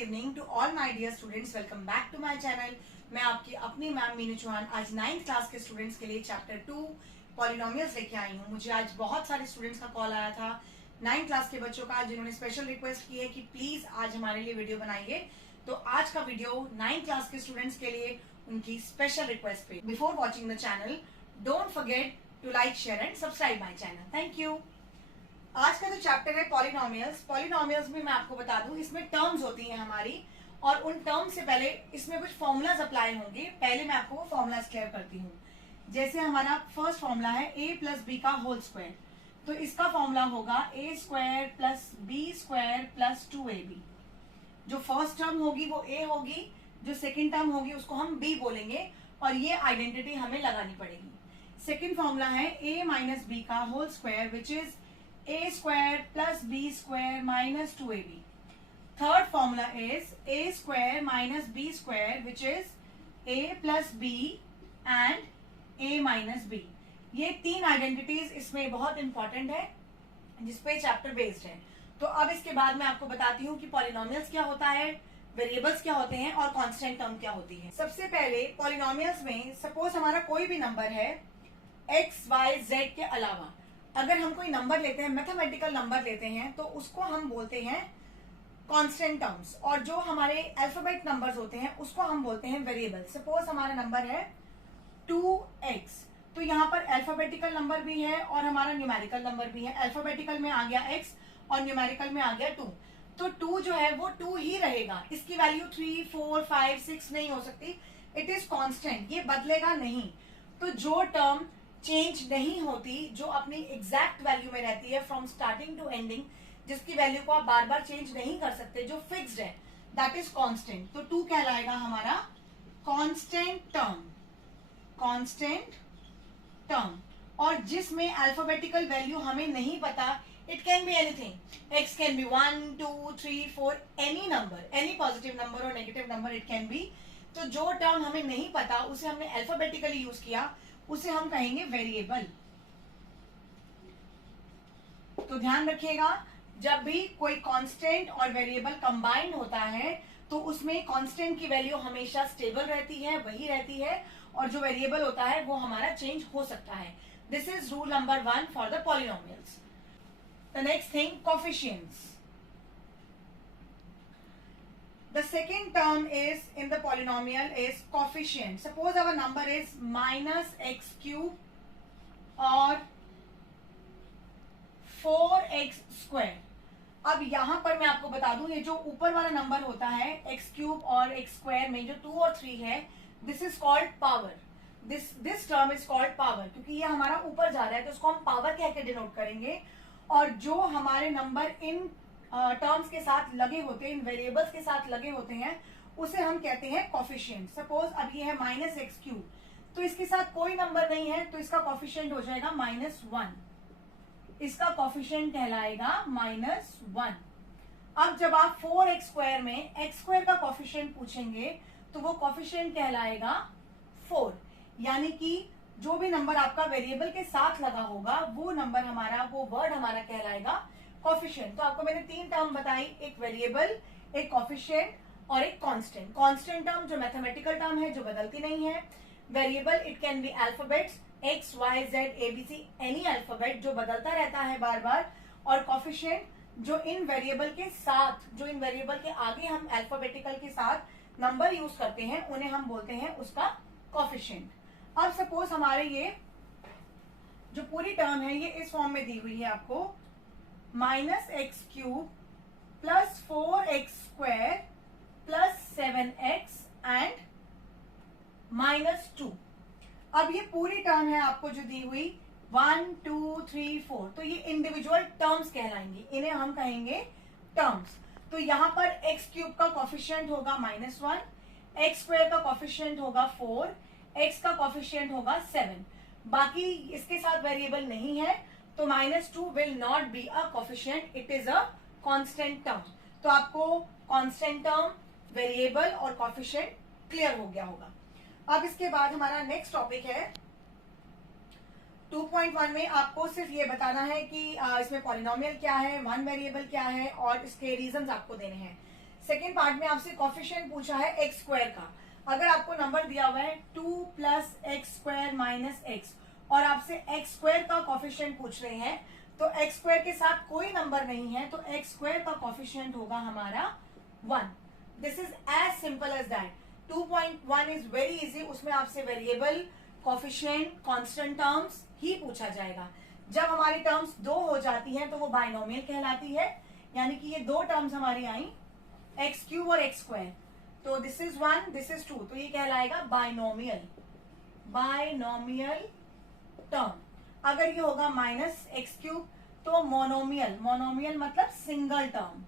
Evening to all my dear students. Welcome back to my channel. मैं आपकी अपनी ma'am Meenu Chauhan आज 9th क्लास के स्टूडेंट्स के लिए चैप्टर 2 पॉलिनोमियल्स लेके आई हूँ। मुझे आज बहुत सारे स्टूडेंट्स का कॉल आया था 9th क्लास के बच्चों का, जिन्होंने स्पेशल रिक्वेस्ट की है कि प्लीज आज हमारे लिए वीडियो बनाइए। तो आज का वीडियो 9th क्लास के स्टूडेंट्स के लिए उनकी स्पेशल रिक्वेस्ट पे। Before watching the channel don't forget to like, share and subscribe my channel. Thank you. आज का जो चैप्टर है पॉलिनोमियल्स में मैं आपको बता दूं, इसमें टर्म्स होती हैं हमारी, और उन टर्म्स से पहले इसमें कुछ फॉर्मूलाज अप्लाई होंगे। पहले मैं आपको वो फॉर्मूलाज क्लियर करती हूँ। जैसे हमारा फर्स्ट फॉर्मूला है a प्लस बी का होल स्क्वायर, तो इसका फॉर्मूला होगा a square plus B square plus 2ab। जो फर्स्ट टर्म होगी वो a होगी, जो सेकेंड टर्म होगी उसको हम b बोलेंगे, और ये आइडेंटिटी हमें लगानी पड़ेगी। सेकेंड फॉर्मूला है a माइनस बी का whole square which is a square plus b square minus 2ab. Third formula is a square minus b square which is a plus b and a minus b. ये तीन identities इसमें बहुत important है जिसपे chapter based है। तो अब इसके बाद मैं आपको बताती हूँ कि पॉलिनोमियल्स क्या होता है, वेरिएबल्स क्या होते हैं और कांस्टेंट टर्म क्या होती है। सबसे पहले पॉलिनोमियल्स में सपोज हमारा कोई भी नंबर है x, y, z के अलावा, अगर हम कोई नंबर लेते हैं, मैथमेटिकल नंबर लेते हैं, तो उसको हम बोलते हैं कांस्टेंट टर्म्स, और जो हमारे अल्फाबेट नंबर्स होते हैं उसको हम बोलते हैं वेरिएबल। सपोज हमारा नंबर है 2x, तो यहाँ पर अल्फाबेटिकल नंबर भी है और हमारा न्यूमेरिकल नंबर भी है। अल्फाबेटिकल में आ गया x और न्यूमेरिकल में आ गया 2, तो 2 जो है वो 2 ही रहेगा। इसकी वैल्यू 3, 4, 5, 6 नहीं हो सकती। इट इज कांस्टेंट, ये बदलेगा नहीं। तो जो टर्म चेंज नहीं होती, जो अपनी एग्जैक्ट वैल्यू में रहती है फ्रॉम स्टार्टिंग टू एंडिंग, जिसकी वैल्यू को आप बार बार चेंज नहीं कर सकते, जो फिक्स्ड है, दैट इज कांस्टेंट। तो 2 कहलाएगा हमारा कांस्टेंट टर्म। कांस्टेंट टर्म, और जिसमें अल्फाबेटिकल वैल्यू हमें नहीं पता, it can be anything, x can be 1, 2, 3, 4, any number, any positive number और negative number it can be. तो जो टर्म हमें नहीं पता उसे हमने अल्फाबेटिकली यूज किया, उसे हम कहेंगे वेरिएबल। तो ध्यान रखिएगा, जब भी कोई कांस्टेंट और वेरिएबल कंबाइंड होता है तो उसमें कांस्टेंट की वैल्यू हमेशा स्टेबल रहती है, वही रहती है, और जो वेरिएबल होता है वो हमारा चेंज हो सकता है। This is rule number 1 for the polynomials. The next thing, coefficients. The second term is in the polynomial is coefficient. Suppose our number is minus x cube or 4x square. अब यहां पर मैं आपको बता दूं, ये जो ऊपर वाला नंबर होता है x क्यूब और x स्क्वायर में जो 2 और 3 है, this is called power. This term is called power, क्योंकि ये हमारा ऊपर जा रहा है तो उसको हम पावर कह के डिनोट करेंगे। और जो हमारे नंबर इन टर्म्स के साथ लगे होते हैं, इन वेरिएबल्स के साथ लगे होते हैं, उसे हम कहते हैं कोफिशिएंट। सपोज अब ये है माइनस एक्स क्यूब, तो इसके साथ कोई नंबर नहीं है तो इसका कोफिशिएंट हो जाएगा -1। इसका कोफिशिएंट कहलाएगा -1। अब जब आप 4x स्क्वायर में x स्क्वायर का कोफिशिएंट पूछेंगे तो वो कोफिशिएंट कहलाएगा 4। यानी कि जो भी नंबर आपका वेरिएबल के साथ लगा होगा वो नंबर हमारा, वो वर्ड हमारा कहलाएगा कोफिशिएंट। तो आपको मैंने 3 टर्म बताई, एक वेरिएबल, एक कोफिशिएंट और एक कांस्टेंट। कांस्टेंट टर्म जो मैथमेटिकल टर्म है, जो बदलती नहीं है। Variable it can B alphabets x, y, z, abc, any alphabet जो बदलता रहता है बार बार। और कोफिशिएंट जो इन वेरिएबल के साथ, जो इन वेरिएबल के आगे हम अल्फाबेटिकल के साथ नंबर यूज करते हैं, उन्हें हम बोलते हैं उसका कोफिशिएंट। अब सपोज हमारे ये जो पूरी टर्म है ये इस फॉर्म में दी हुई है आपको, minus x cube plus 4x square plus 7x and -2। अब ये पूरी टर्म है आपको जो दी हुई 1, 2, 3, 4, तो ये इंडिविजुअल टर्म्स कहलाएंगी, इन्हें हम कहेंगे टर्म्स। तो यहाँ पर x क्यूब का कोफिशिएंट होगा -1, x स्क्वायर का कोफिशिएंट होगा 4, x का कोफिशिएंट होगा 7। बाकी इसके साथ वेरिएबल नहीं है, तो -2 will not be a coefficient, it is a constant term. तो आपको कांस्टेंट टर्म, वेरिएबल और कोफिशिएंट क्लियर हो गया होगा। अब इसके बाद हमारा नेक्स्ट टॉपिक है 2.1 में आपको सिर्फ ये बताना है कि इसमें पॉलिनोमियल क्या है, वन वेरिएबल क्या है और इसके रीजंस आपको देने हैं। सेकेंड पार्ट में आपसे कोफिशिएंट पूछा है एक्स स्क्वायर का। अगर आपको नंबर दिया हुआ है 2 plus x square minus x और आपसे एक्स स्क्वायर का कोफिशिएंट पूछ रहे हैं, तो एक्स स्क्वायर के साथ कोई नंबर नहीं है, तो एक्स स्क्वायर का कोफिशिएंट होगा हमारा 1। This is as simple as that. 2.1 is very easy, उसमें आपसे वेरिएबल, कोफिशिएंट, कांस्टेंट टर्म्स ही पूछा जाएगा। जब हमारी टर्म्स 2 हो जाती हैं तो वो बाइनोमियल कहलाती है, यानी कि ये 2 टर्म्स हमारी आई एक्स क्यूब और एक्स स्क्वायर, तो दिस इज 1, दिस इज 2, तो ये कहलाएगा बाइनोमियल, बाइनोमियल टर्म। अगर ये होगा माइनस एक्स क्यूब तो मोनोमियल, मोनोमियल मतलब सिंगल टर्म।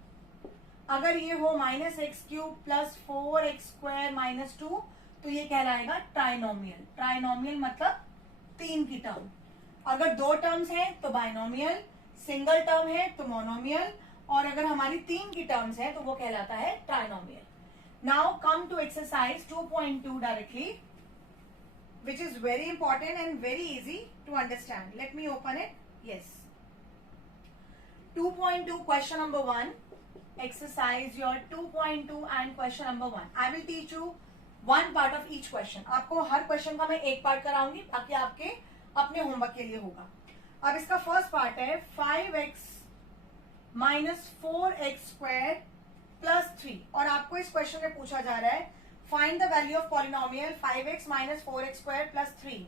अगर ये हो minus x cube plus 4x square minus 2 तो ये कहलाएगा ट्राइनोमियल, ट्राइनोमियल मतलब 3 की टर्म। अगर 2 टर्म्स हैं तो बाइनोमियल, सिंगल टर्म है तो मोनोमियल, और अगर हमारी 3 की टर्म्स है तो वो कहलाता है trinomial. Now come to exercise 2.2 directly, which is very important and very easy to understand. Let me open it. Yes. 2.2 question number 1. Exercise your 2.2 and question number 1. I will teach you one part of each question. आपको हर question का मैं एक part कराऊंगी, बाकी आपके अपने homework के लिए होगा। अब इसका फर्स्ट पार्ट है 5x minus 4x square plus 3, और आपको इस क्वेश्चन में पूछा जा रहा है find the value of polynomial 5x minus 4x square plus 3,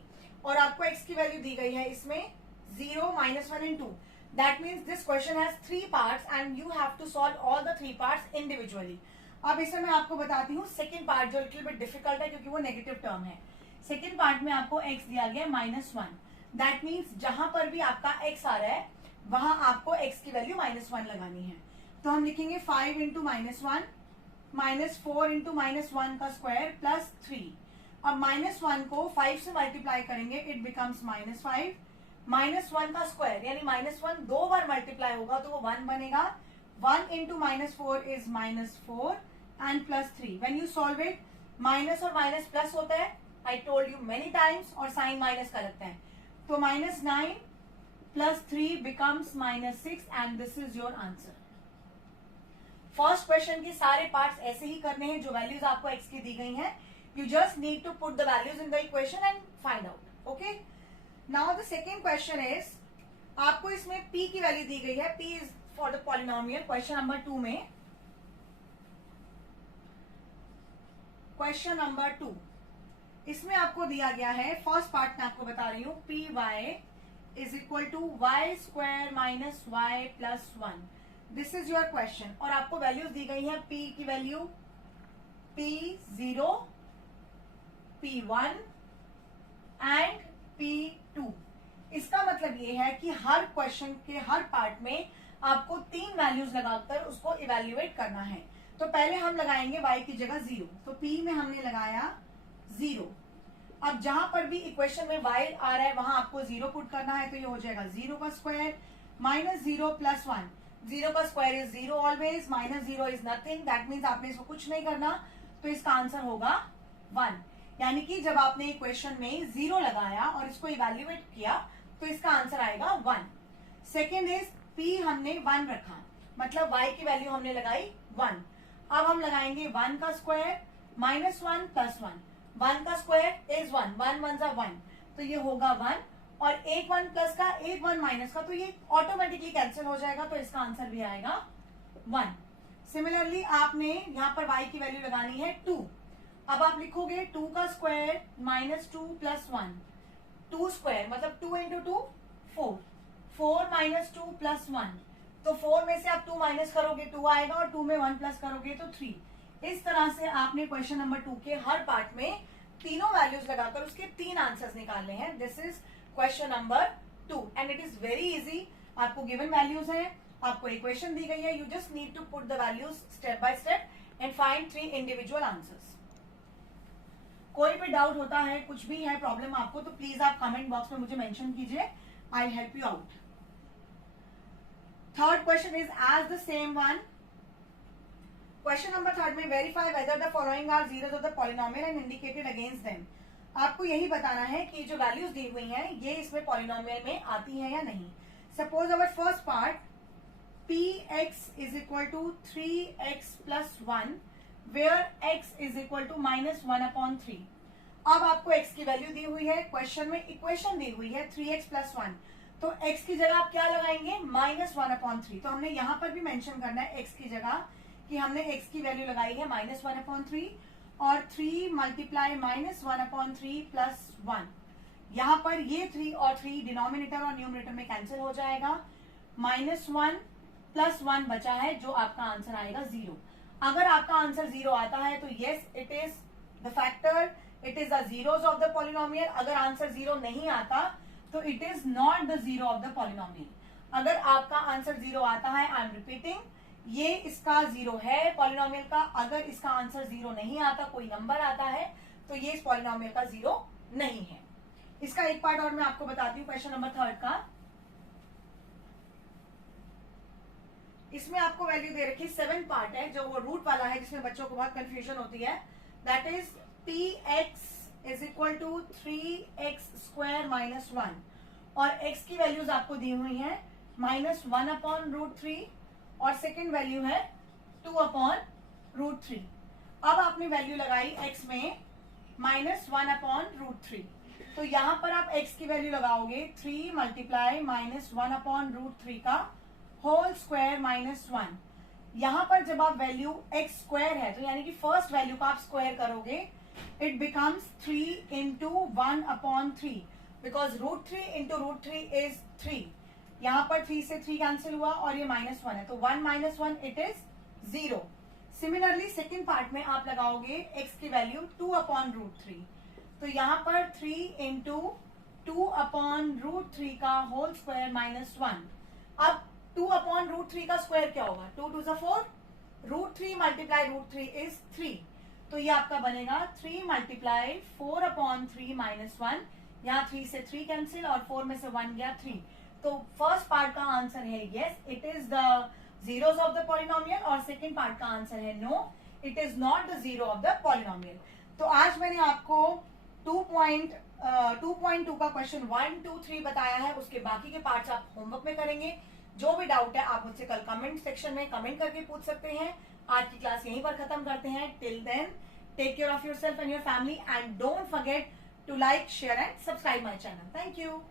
और आपको x की वैल्यू दी गई है इसमें 0, -1 and 2। That means this question has 3 parts and you have to solve all the 3 parts individually. अब इसमें मैं आपको बताती हूँ सेकेंड पार्ट जो लिटिल बिट डिफिकल्ट है क्योंकि वो नेगेटिव टर्म है। सेकेंड पार्ट में आपको x दिया गया -1, दैट मीन्स जहां पर भी आपका x आ रहा है वहां आपको x की वैल्यू -1 लगानी है। तो हम लिखेंगे 5 इंटू -1 माइनस 4 इंटू -1 का स्क्वायर प्लस 3। अब -1 को 5 से मल्टीप्लाई करेंगे, इट बिकम्स -5, -1 का स्क्वायर यानी -1 2 बार मल्टीप्लाई होगा तो वो 1 बनेगा। 1 into -4 is -4 and plus 3। When you solve it, minus और माइनस प्लस होता है, I told you many times, और साइन माइनस का लगता है, तो -9 plus 3 becomes -6 and this is your answer. First question के सारे पार्ट्स ऐसे ही करने हैं जो वैल्यूज आपको x की दी गई हैं। You just need to put the values in the equation and find out. Okay, now the second question is, आपको इसमें p की वैल्यू दी गई है, p is for the polynomial. Question number 2 में, क्वेश्चन नंबर 2 इसमें आपको दिया गया है, फर्स्ट पार्ट में आपको बता रही हूँ, P Y is equal to Y square minus Y plus 1। This is your question, और आपको वैल्यूज दी गई है, p की value P0, P1 and P2। इसका मतलब ये है कि हर क्वेश्चन के हर पार्ट में आपको 3 वैल्यूज लगाकर उसको इवेल्युएट करना है। तो पहले हम लगाएंगे y की जगह 0, तो p में हमने लगाया 0। अब जहां पर भी इक्वेशन में y आ रहा है वहां आपको 0 पुट करना है, तो ये हो जाएगा 0 का स्क्वायर माइनस 0 प्लस 1। 0 का square is 0 always, -0 is nothing, that means आपने इसको कुछ नहीं करना, तो इसका आंसर होगा 1। यानी कि जब आपने इक्वेशन में 0 लगाया और इसको इवेल्युएट किया तो इसका आंसर आएगा 1। सेकेंड इज p हमने 1 रखा, मतलब y की वैल्यू हमने लगाई 1। अब हम लगाएंगे 1 का स्क्वायर -1 प्लस 1। 1 का स्क्वायर इज 1, 1 1 जा 1, तो ये होगा 1, और एक 1 प्लस का एक 1 माइनस का, तो ये ऑटोमेटिकली कैंसिल हो जाएगा, तो इसका आंसर भी आएगा 1। सिमिलरली आपने यहाँ पर y की वैल्यू लगानी है 2। अब आप लिखोगे 2 का स्क्वायर -2 प्लस 1, 2 स्क्वायर मतलब 2 इंटू 2 4, 4 -2 प्लस 1, तो 4 में से आप 2 माइनस करोगे 2 आएगा, और 2 में 1 प्लस करोगे तो 3। इस तरह से आपने क्वेश्चन नंबर 2 के हर पार्ट में तीनों वैल्यूज लगाकर उसके 3 आंसर्स निकालने हैं। This is question number 2 and it is very easy. आपको गिवन वैल्यूज हैं, आपको इक्वेशन दी गई है, you just need to put the values step by step and find 3 individual answers. कोई भी डाउट होता है, कुछ भी है प्रॉब्लम आपको, तो प्लीज आप कमेंट बॉक्स में मुझे मेंशन कीजिए, I help you out. Third question is as the same one. Question number 3 में verify whether the following are zeros of the polynomial and indicated against them. आपको यही बताना है कि जो वैल्यूज दी हुई हैं ये इसमें पॉलिनोमियल में आती हैं या नहीं। Suppose our first part P X is equal to 3x plus 1 where x is equal to -1/3। अब आपको x की वैल्यू दी हुई है, क्वेश्चन में इक्वेशन दी हुई है 3x प्लस 1, तो x की जगह आप क्या लगाएंगे, -1/3। तो हमने यहां पर भी मेंशन करना है x की जगह कि हमने x की वैल्यू लगाई है -1/3 और 3 मल्टीप्लाई -1/3 प्लस 1। यहां पर ये 3 और 3 डिनोमिनेटर और न्यूमरेटर में कैंसिल हो जाएगा, -1 प्लस 1 बचा है जो आपका आंसर आएगा 0। अगर आपका आंसर 0 आता है तो yes it is the factor, it is the zeros of the polynomial. अगर आंसर 0 नहीं आता तो it is not the zero of the polynomial. अगर आपका आंसर 0 आता है, आई एम रिपीटिंग, ये इसका 0 है पॉलिनोमियल का। अगर इसका आंसर 0 नहीं आता, कोई नंबर आता है, तो ये इस पॉलिनोमियल का 0 नहीं है। इसका एक पार्ट और मैं आपको बताती हूँ, क्वेश्चन नंबर 3 का। इसमें आपको वैल्यू दे रखी 7 पार्ट है, जो वो रूट वाला है जिसमें बच्चों को बहुत कंफ्यूजन होती है। That is P X is equal to 3x² minus 1 और x की वैल्यूज आपको दी हुई है -1/√3 और सेकेंड वैल्यू है 2/√3। अब आपने वैल्यू लगाई x में -1/√3, तो यहां पर आप x की वैल्यू लगाओगे 3 मल्टीप्लाई -1/√3 का होल स्क्वायर -1। यहां पर जब आप वैल्यू x स्क्वायर है तो यानी कि फर्स्ट वैल्यू का आप स्क्वायर करोगे, it becomes 3 into 1/3 because √3 into √3 is 3। यहां पर 3 से 3 कैंसिल हुआ और ये -1 है, तो 1 - 1 it is 0। Similarly second part में आप लगाओगे x की वैल्यू 2/√3, तो यहां पर 3 इंटू 2/√3 का होल स्क्वायर -1। अब 2/√3 का स्क्वायर क्या होगा, 2 2 4, √3 मल्टीप्लाई √3 इज 3, तो ये आपका बनेगा 3 मल्टीप्लाई 4/3 -1। यहाँ 3 से 3 कैंसिल और 4 में से 1 गया 3, तो फर्स्ट पार्ट का आंसर है yes it is the zeros of the polynomial और सेकेंड पार्ट का आंसर है no it is not the zero of the polynomial. तो आज मैंने आपको 2.2 का क्वेश्चन 1, 2, 3 बताया है, उसके बाकी के पार्ट्स आप होमवर्क में करेंगे। जो भी डाउट है आप मुझसे कल कमेंट सेक्शन में कमेंट करके पूछ सकते हैं। आज की क्लास यहीं पर खत्म करते हैं। Till then take care of yourself and your family and don't forget to like, share and subscribe my channel. Thank you.